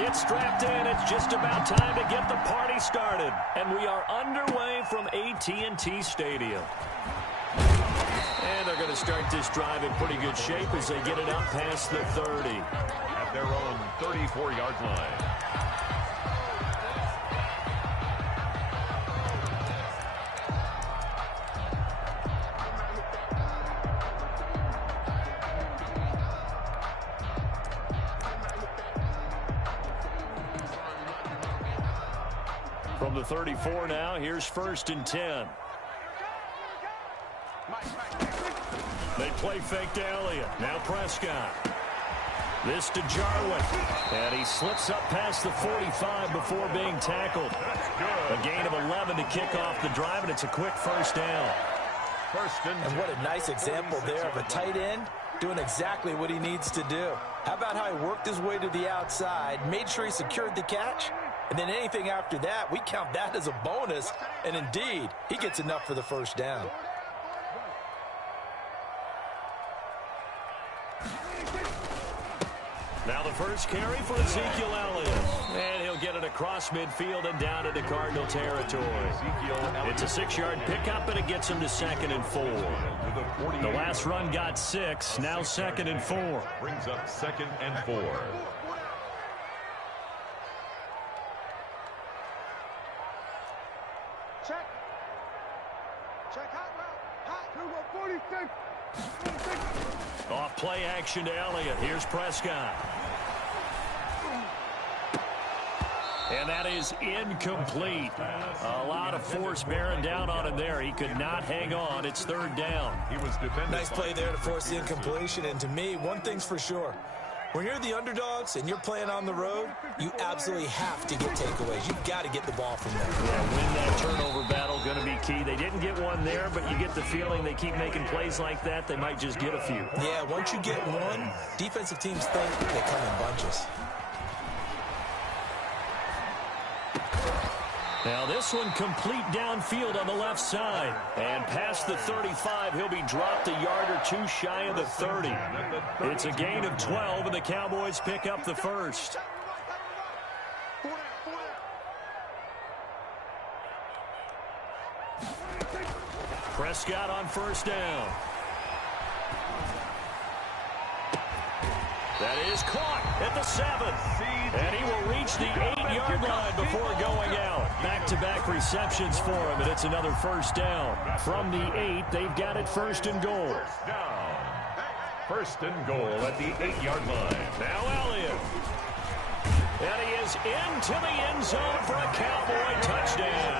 Get strapped in. It's just about time to get the party started. And we are underway from AT&T Stadium. And they're going to start this drive in pretty good shape as they get it up past the 30. At their own 34-yard line. From the 34 now, here's 1st and 10. They play fake to Elliott. Now Prescott. This to Jarwin. And he slips up past the 45 before being tackled. A gain of 11 to kick off the drive, and it's a quick 1st down. And what a nice example there of a tight end doing exactly what he needs to do. How about how he worked his way to the outside, made sure he secured the catch, and then anything after that, we count that as a bonus. And indeed, he gets enough for the 1st down. Now the first carry for Ezekiel Elliott. And he'll get it across midfield and down into Cardinal territory. It's a 6-yard pickup, and it gets him to 2nd and 4. The last run got 6. Now 2nd and 4. Brings up 2nd and 4. Check. Check hot route. 46. Off play action to Elliott. Here's Prescott. And that is incomplete. A lot of force bearing down on him there. He could not hang on. It's 3rd down. He was defended. Nice play there to force the incompletion. And to me, one thing's for sure. When you're the underdogs and you're playing on the road, you absolutely have to get takeaways. You've got to get the ball from there. Yeah, win that turnover battle, going to be key. They didn't get one there, but you get the feeling they keep making plays like that, they might just get a few. Yeah, once you get one, defensive teams think they come in bunches. Now this one complete downfield on the left side. And past the 35, he'll be dropped a yard or 2 shy of the 30. It's a gain of 12, and the Cowboys pick up the 1st. Prescott on 1st down. That is caught at the 7. And he will reach the 8-yard line before going out. Back-to-back receptions for him, and it's another 1st down. From the 8, they've got it 1st and goal. 1st and goal at the 8-yard line. Now Elliott. And he is into the end zone for a Cowboy touchdown.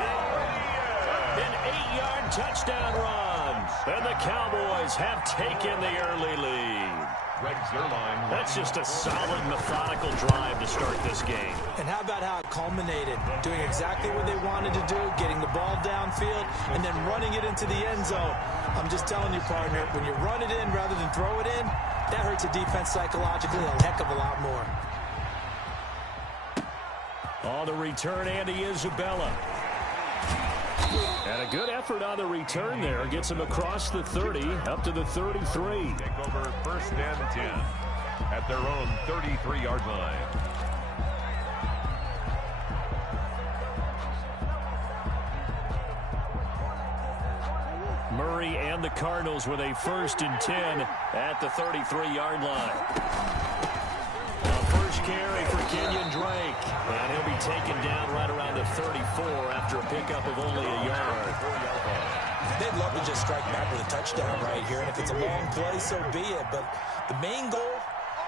An 8-yard touchdown run. And the Cowboys have taken the early lead. That's just a solid, methodical drive to start this game. And how about how it culminated? Doing exactly what they wanted to do, getting the ball downfield, and then running it into the end zone. I'm just telling you, partner, when you run it in rather than throw it in, that hurts a defense psychologically a heck of a lot more. On the return, Andy Isabella. And a good effort on the return there. Gets him across the 30, up to the 33. Take over 1st and 10 at their own 33-yard line. Murray and the Cardinals with a 1st and 10 at the 33-yard line. First carry for Kenyon Drake. And he'll be taken down right around the 34 after a pickup of only a yard. They'd love to just strike back with a touchdown right here. And if it's a long play, so be it. But the main goal,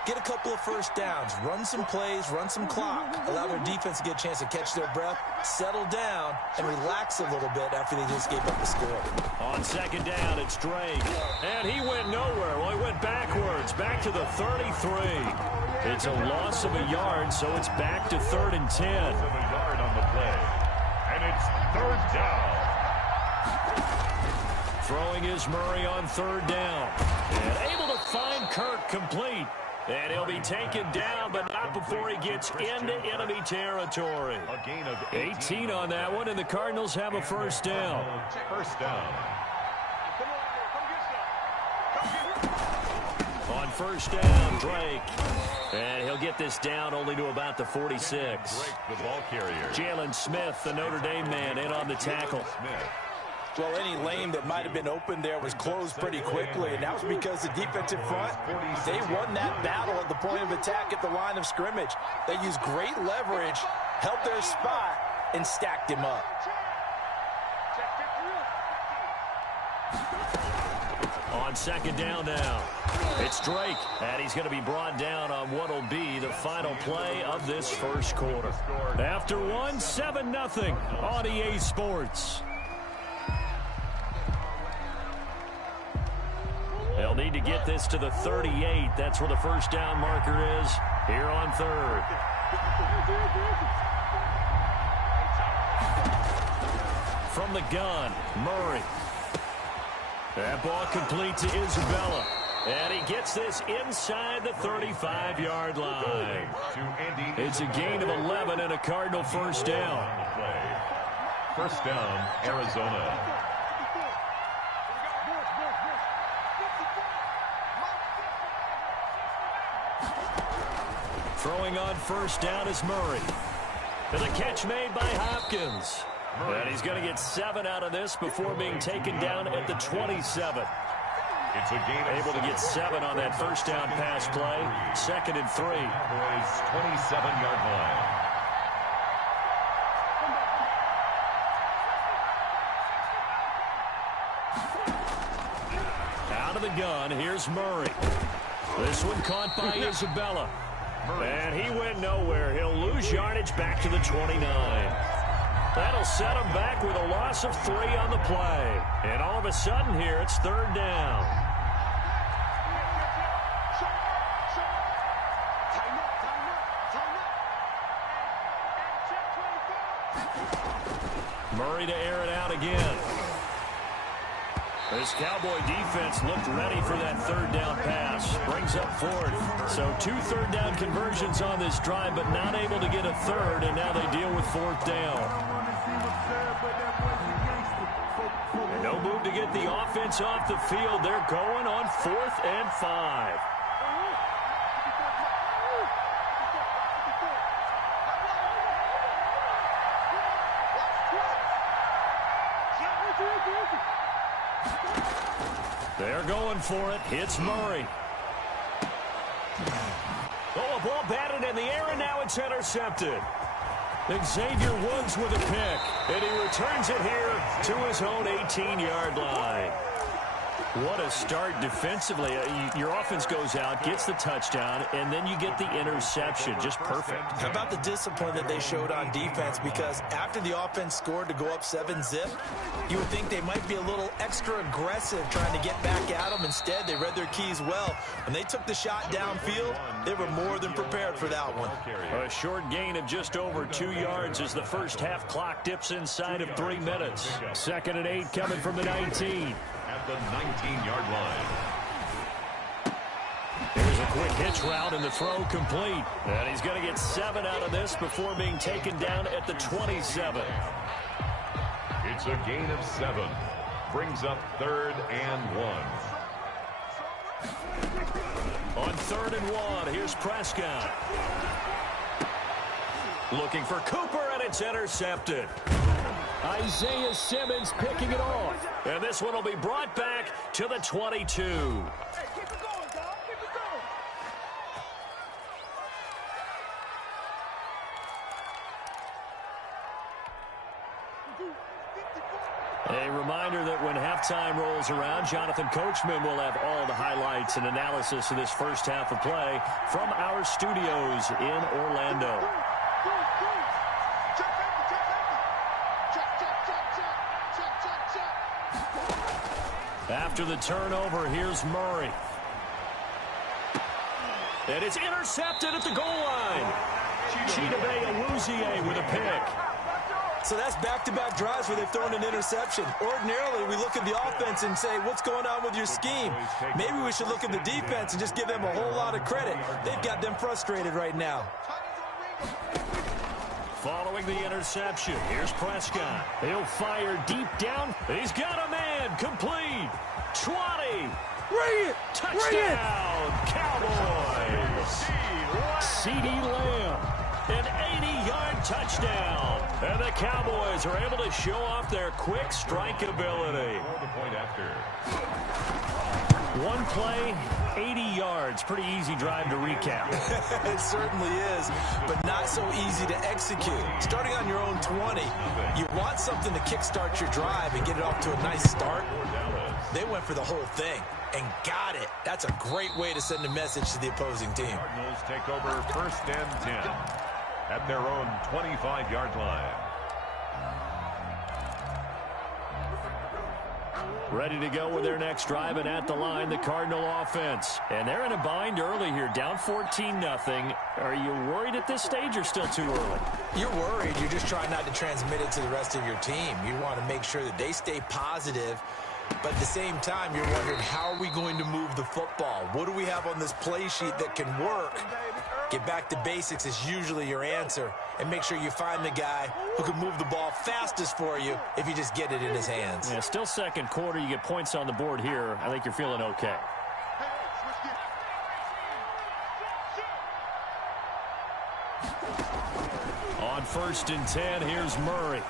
get a couple of 1st downs, run some plays, run some clock, allow their defense to get a chance to catch their breath, settle down, and relax a little bit after they just gave up the score. On 2nd down, it's Drake. And he went nowhere. Well, he went backwards, back to the 33. It's a loss of a yard, so it's back to 3rd and 10. Loss of a yard on the play. And it's 3rd down. Throwing is Murray on 3rd down. And able to find Kirk complete. And he'll be taken down, but not before he gets into enemy territory. A gain of 18 on that one, and the Cardinals have a 1st down. 1st down. On 1st down, Drake. And he'll get this down only to about the 46. Break the ball carrier. Jalen Smith, the Notre Dame man, in on the tackle. Well, any lane that might have been open there was closed pretty quickly, and that was because the defensive front, they won that battle at the point of attack at the line of scrimmage. They used great leverage, held their spot, and stacked him up. On second down now, it's Drake, and he's going to be brought down on what will be the final play of this first quarter. After one, 7-0 on EA Sports. They'll need to get this to the 38. That's where the first down marker is here on third. From the gun, Murray. That ball complete to Isabella. And he gets this inside the 35-yard line. It's a gain of 11 and a Cardinal first down. First down, Arizona. Throwing on first down is Murray. And the catch made by Hopkins. And he's going to get 7 out of this before being taken down at the 27. It's a gain of able to get 7 on that first down pass play. 2nd and 3. Boys, 27-yard line. Out of the gun, here's Murray. This one caught by Isabella. And he went nowhere. He'll lose yardage back to the 29. That'll set him back with a loss of 3 on the play. And all of a sudden here, it's third down. Murray to air it out again. This Cowboy defense looked ready for that third down pass. Brings up 4th. So 2 third-down conversions on this drive, but not able to get a third, and now they deal with 4th down. And no move to get the offense off the field. They're going on 4th and 5. They're going for it. It's Murray. Oh, a ball batted in the air, and now it's intercepted. Xavier Woods with a pick, and he returns it here to his own 18-yard line. What a start defensively. Your offense goes out, gets the touchdown, and then you get the interception. Just perfect. How about the discipline that they showed on defense? Because after the offense scored to go up 7-zip, you would think they might be a little extra aggressive trying to get back at them. Instead, they read their keys well. When they took the shot downfield, they were more than prepared for that one. A short gain of just over 2 yards as the first half clock dips inside of 3 minutes. 2nd and 8 coming from the 19. At the 19-yard line. Here's a quick hitch route, and the throw complete. And he's going to get 7 out of this before being taken down at the 27. It's a gain of 7. Brings up 3rd and 1. On 3rd and 1, here's Prescott. Looking for Cooper, and it's intercepted. Isaiah Simmons picking it off. And this one will be brought back to the 22. Hey, keep it going, dog. Keep it going. A reminder that when halftime rolls around, Jonathan Coachman will have all the highlights and analysis of this first half of play from our studios in Orlando. After the turnover, here's Murray. And it's intercepted at the goal line. Chidobe Awuzie with a pick. So that's back-to-back drives where they've thrown an interception. Ordinarily, we look at the offense and say, what's going on with your scheme? Maybe we should look at the defense and just give them a whole lot of credit. They've got them frustrated right now. Following the interception, here's Prescott. He'll fire deep down. He's got a man. Complete. 20. Bring it! Touchdown, Cowboys. CeeDee Lamb. An 80-yard touchdown. And the Cowboys are able to show off their quick strike ability. The point after. One play, 80 yards. Pretty easy drive to recap. It certainly is, but not so easy to execute. Starting on your own 20, you want something to kickstart your drive and get it off to a nice start. They went for the whole thing and got it. That's a great way to send a message to the opposing team. Cardinals take over 1st and 10 at their own 25-yard line. Ready to go with their next drive, and at the line, the Cardinal offense. And they're in a bind early here, down 14-0. Are you worried at this stage or still too early? You're worried. You're just trying not to transmit it to the rest of your team. You want to make sure that they stay positive, but at the same time, you're wondering, how are we going to move the football? What do we have on this play sheet that can work? Get back to basics is usually your answer, and make sure you find the guy who can move the ball fastest for you if you just get it in his hands. Yeah, still second quarter. You get points on the board here. I think you're feeling okay. On 1st and 10, here's Murray.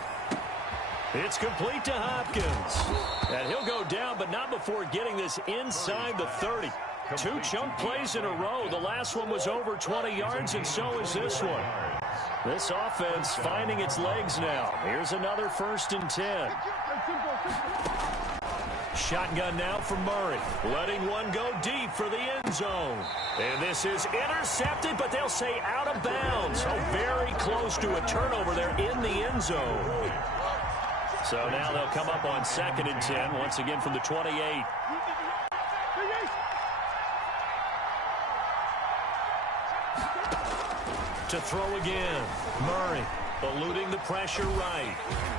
It's complete to Hopkins. And he'll go down, but not before getting this inside the 30. 2 chunk plays in a row. The last one was over 20 yards, and so is this one. This offense finding its legs now. Here's another 1st and 10. Shotgun now from Murray. Letting one go deep for the end zone. And this is intercepted, but they'll say out of bounds. Oh, very close to a turnover there in the end zone. So now they'll come up on 2nd and 10, once again from the 28. To throw again. Murray eluding the pressure right.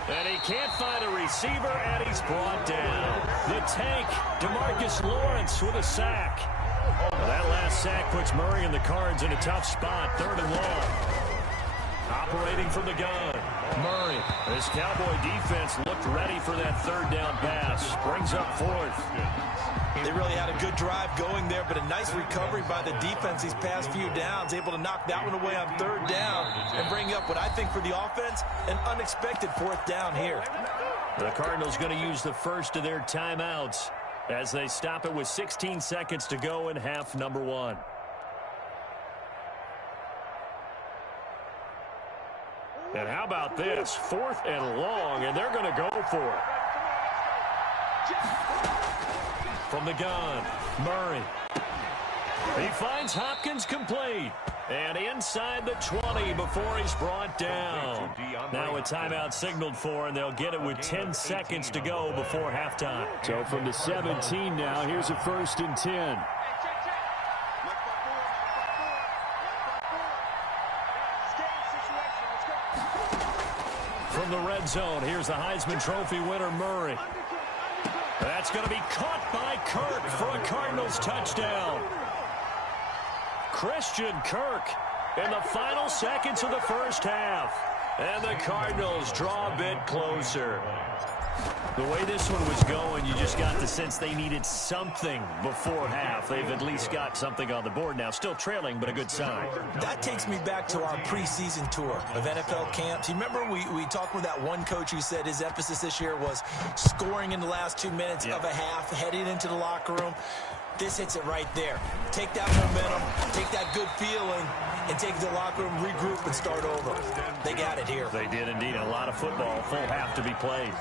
And he can't find a receiver, and he's brought down. The tank, DeMarcus Lawrence with a sack. Well, that last sack puts Murray and the Cards in a tough spot, 3rd and long. Operating from the gun. Murray. This Cowboy defense looked ready for that 3rd down pass. Brings up 4th. They really had a good drive going there, but a nice recovery by the defense these past few downs, able to knock that one away on 3rd down and bring up what I think for the offense, an unexpected 4th down here. The Cardinals going to use the first of their timeouts as they stop it with 16 seconds to go in half number 1. And how about this? 4th and long, and they're going to go for it. From the gun, Murray. He finds Hopkins complete. And inside the 20 before he's brought down. Now a timeout signaled for, and they'll get it with 10 seconds to go before halftime. So from the 17 now, here's a 1st and 10. From the red zone, here's the Heisman Trophy winner, Murray. That's going to be caught by Kirk for a Cardinals touchdown. Christian Kirk in the final seconds of the first half. And the Cardinals draw a bit closer. The way this one was going, you just got the sense they needed something before half. They've at least got something on the board now. Still trailing, but a good sign. That takes me back to our preseason tour of NFL camps. You remember we talked with that one coach who said his emphasis this year was scoring in the last 2 minutes of a half, heading into the locker room. This hits it right there. Take that momentum, take that good feeling, and take it to the locker room, regroup, and start over. They got it here. They did indeed. A lot of football, full half to be played.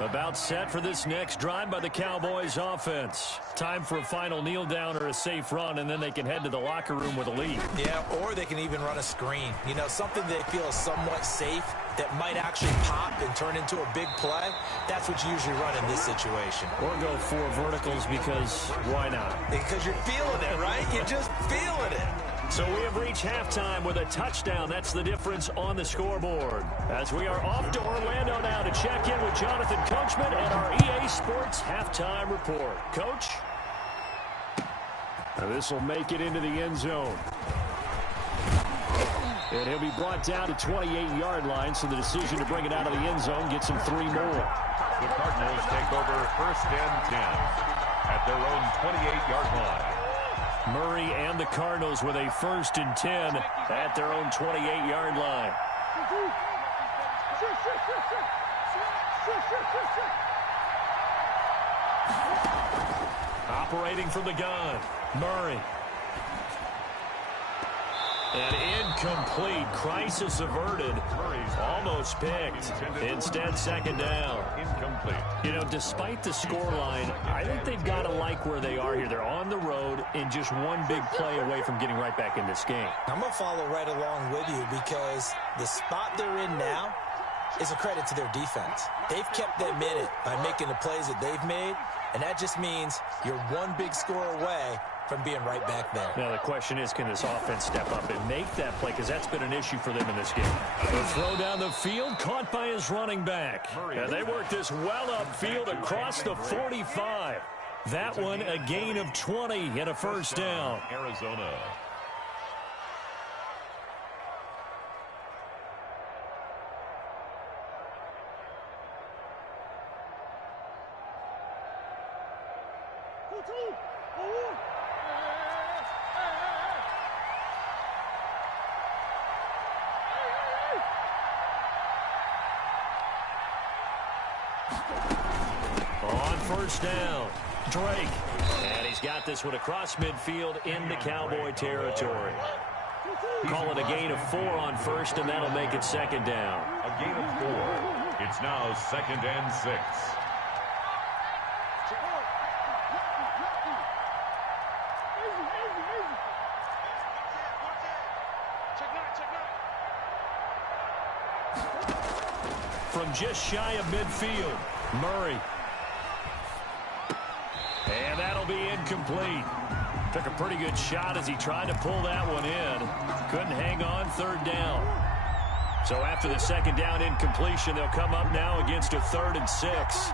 About set for this next drive by the Cowboys offense. Time for a final kneel down or a safe run, and then they can head to the locker room with a lead. Yeah, or they can even run a screen. You know, something they feel is somewhat safe that might actually pop and turn into a big play. That's what you usually run in this situation. Or go 4 verticals because why not? Because you're feeling it, right? You're just feeling it. So we have reached halftime with a touchdown. That's the difference on the scoreboard. As we are off to Orlando now to check in with Jonathan Coachman and our EA Sports halftime report. Coach? This will make it into the end zone. And he'll be brought down to 28-yard line, so the decision to bring it out of the end zone gets him 3 more. The Cardinals take over 1st and 10 at their own 28-yard line. Murray and the Cardinals with a 1st and 10 at their own 28-yard line. Operating from the gun, Murray. And incomplete. Crisis averted. Almost picked. Instead, 2nd down. Incomplete. You know, despite the scoreline, I think they've got to like where they are here. They're on the road and just one big play away from getting right back in this game. I'm going to follow right along with you because the spot they're in now is a credit to their defense. They've kept them in it by making the plays that they've made, and that just means you're one big score away from being right back there. Now, the question is, can this offense step up and make that play? Because that's been an issue for them in this game. The throw down the field, caught by his running back. And they work this well upfield across the 45. That one, a gain of 20 and a 1st down. Arizona. On 1st down, Drake. And he's got this one across midfield into Cowboy territory. Call it a gain of 4 on 1st, and that'll make it 2nd down. A gain of 4. It's now 2nd and 6. From just shy of midfield, Murray. And that'll be incomplete. Took a pretty good shot as he tried to pull that one in. Couldn't hang on, 3rd down. So after the 2nd down incompletion, they'll come up now against a 3rd and 6.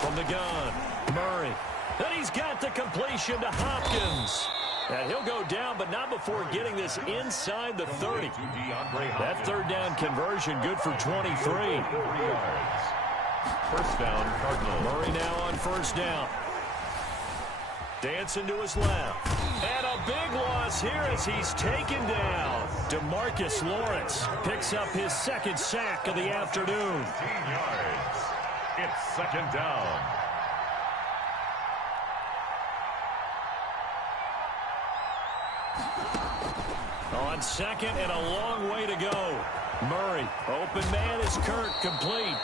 From the gun, Murray. Then he's got the completion to Hopkins. And he'll go down, but not before getting this inside the 30. That 3rd down conversion good for 23. 1st down, Cardinals. Murray now on 1st down. Dancing to his left. And a big loss here as he's taken down. DeMarcus Lawrence picks up his 2nd sack of the afternoon. 15 yards. It's 2nd down. On 2nd and a long way to go. Murray, open man is Kirk, complete.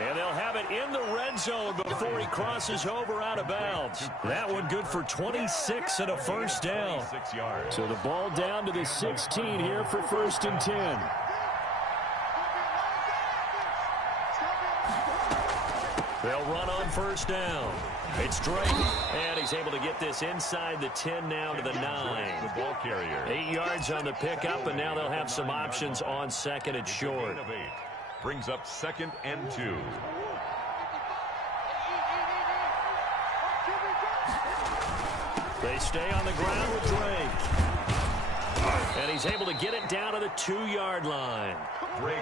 And they'll have it in the red zone before he crosses over out of bounds. That one good for 26 and a 1st down. 6 yards. So the ball down to the 16 here for 1st and 10. They'll run on 1st down. It's Drake, and he's able to get this inside the 10 now to the 9. The ball carrier. 8 yards on the pickup, and now they'll have some options on 2nd and short. Gain of 8. Brings up 2nd and 2. They stay on the ground with Drake. And he's able to get it down to the 2-yard line.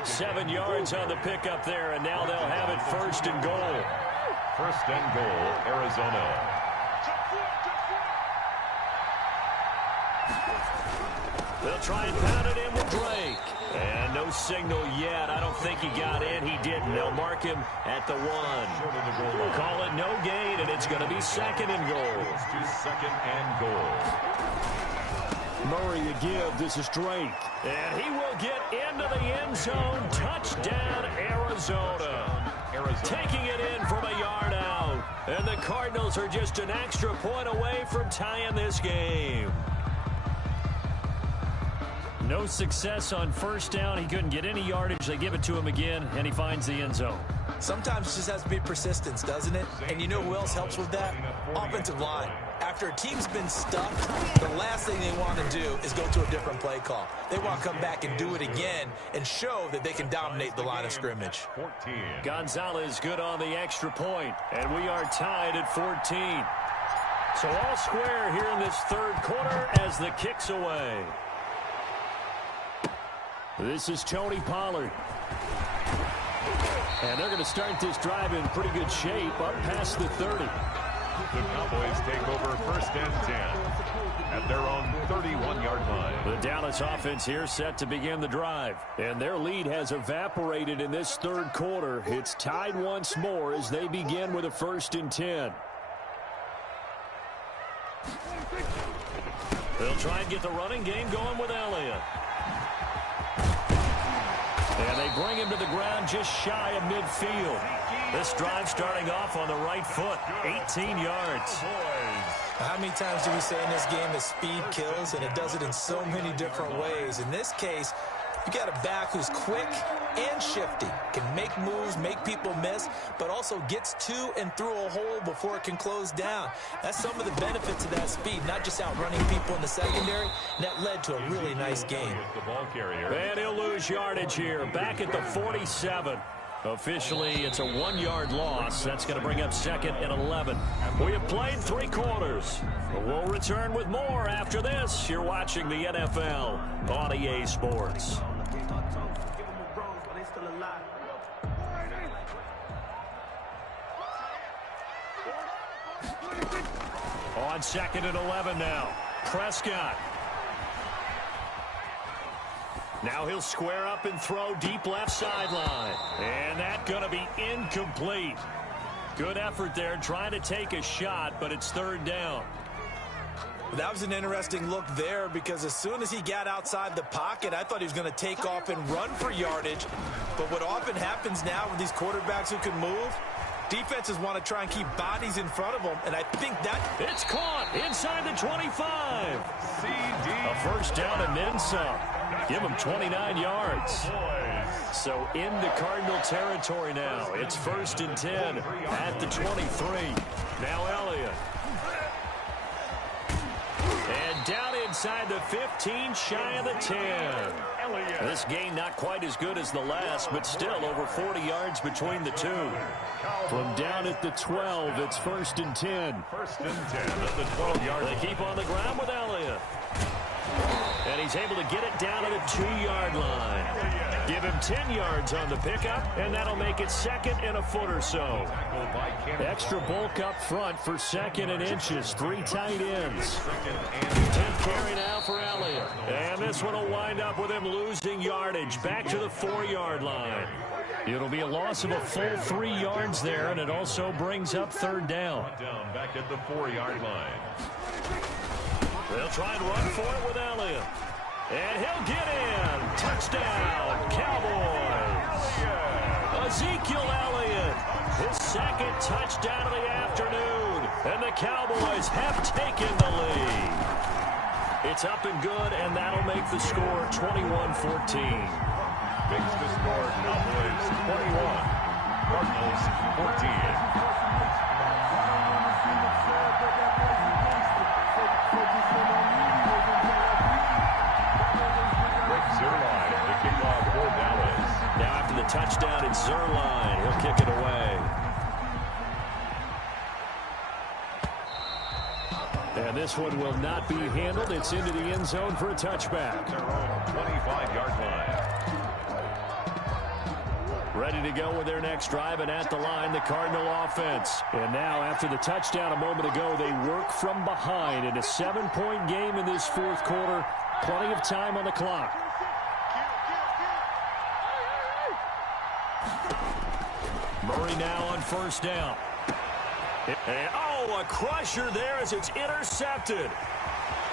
7 yards on the pickup there, and now they'll have it 1st and goal. 1st and goal, Arizona. They'll try and pound it in with Drake. And no signal yet. I don't think he got in. He didn't. They'll mark him at the 1. Call it no gain, and it's going to be 2nd and goal. To 2nd and goal. Murray to give. This is Drake. And he will get into the end zone. Touchdown, Arizona. Taking it in from a yard out. And the Cardinals are just an extra point away from tying this game. No success on 1st down. He couldn't get any yardage. They give it to him again, and he finds the end zone. Sometimes it just has to be persistence, doesn't it? And you know who else helps with that? Offensive line. After a team's been stuck, the last thing they want to do is go to a different play call. They want to come back and do it again and show that they can dominate the line of scrimmage. 14. Gonzalez good on the extra point, and we are tied at 14. So all square here in this 3rd quarter as the kick's away. This is Tony Pollard. And they're going to start this drive in pretty good shape up past the 30. The Cowboys take over 1st and 10 at their own 31-yard line. The Dallas offense here set to begin the drive. And their lead has evaporated in this third quarter. It's tied once more as they begin with a 1st and 10. They'll try and get the running game going with Elliott. And they bring him to the ground just shy of midfield. This drive starting off on the right foot, 18 yards. How many times do we say in this game that speed kills, and it does it in so many different ways? In this case, you got a back who's quick and shifty, can make moves, make people miss, but also gets to and through a hole before it can close down. That's some of the benefits of that speed, not just outrunning people in the secondary. And that led to a really nice game. And he'll lose yardage here, back at the 47. Officially, it's a 1-yard loss. That's going to bring up 2nd and 11. We have played 3 quarters. We'll return with more after this. You're watching the NFL on EA Sports. On 2nd and 11 now. Prescott. Now he'll square up and throw deep left sideline. And that's going to be incomplete. Good effort there trying to take a shot, but it's 3rd down. That was an interesting look there because as soon as he got outside the pocket, I thought he was going to take off and run for yardage. But what often happens now with these quarterbacks who can move, defenses want to try and keep bodies in front of them, and I think that... It's caught inside the 25. A 1st down and then some. Give him 29 yards. So into Cardinal territory now. It's 1st and 10 at the 23. Now Elliott. And down inside the 15, shy of the 10. This game not quite as good as the last, but still over 40 yards between the two. From down at the 12, it's 1st and 10. 1st and 10 at the 12-yard line. They keep on the ground with Elliott. And he's able to get it down to the 2-yard line. Give him 10 yards on the pickup, and that'll make it 2nd and a foot or so. Extra bulk up front for 2nd and inches. 3 tight ends. 10th carry now for Elliott. And this one will wind up with him losing yardage. Back to the 4-yard line. It'll be a loss of a full 3 yards there, and it also brings up 3rd down. Back at the 4-yard line. They'll try and run for it with Elliott. And he'll get in. Touchdown, Cowboys. Ezekiel Elliott, his 2nd touchdown of the afternoon. And the Cowboys have taken the lead. It's up and good, and that'll make the score 21-14. Makes the score Cowboys 21, Cardinals 14. Now after the touchdown, it's Zerline. He'll kick it away. And this one will not be handled. It's into the end zone for a touchback. Their own 25-yard line. Ready to go with their next drive, and at the line, the Cardinal offense. And now, after the touchdown a moment ago, they work from behind in a 7-point game in this 4th quarter. Plenty of time on the clock. Murray now on 1st down. And, a crusher there as it's intercepted.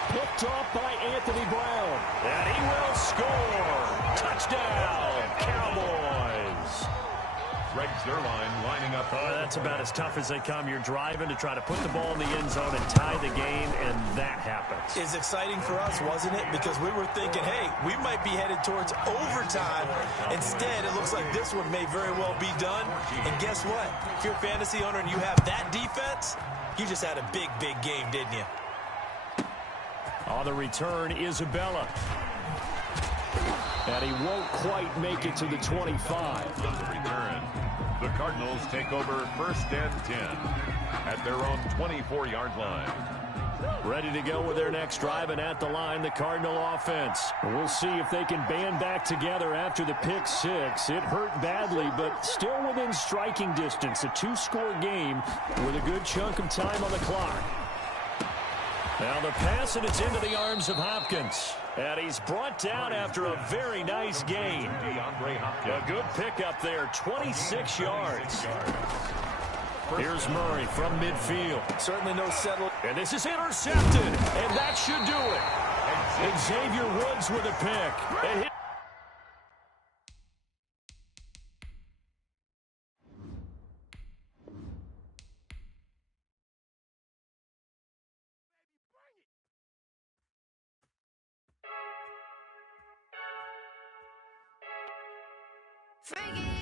Picked off by Anthony Brown. And he will score. Touchdown, Cowboys. Greg Zerline lining up. That's about as tough as they come. You're driving to try to put the ball in the end zone and tie the game, and that happens. It's exciting for us, wasn't it? Because we were thinking, hey, we might be headed towards overtime. Instead, it looks like this one may very well be done. And guess what? If you're a fantasy owner and you have that defense, you just had a big, big game, didn't you? On the return, Isabella. And he won't quite make it to the 25. On the return, the Cardinals take over 1st and 10 at their own 24-yard line. Ready to go with their next drive, and at the line, the Cardinal offense. We'll see if they can band back together after the pick six. It hurt badly, but still within striking distance. A two-score game with a good chunk of time on the clock. Now the pass, and it's into the arms of Hopkins. And he's brought down after a very nice gain. A good pickup there, 26 yards. Here's Murray from midfield. Certainly no settle. And this is intercepted, and that should do it. Xavier Woods with a pick. And Figgy.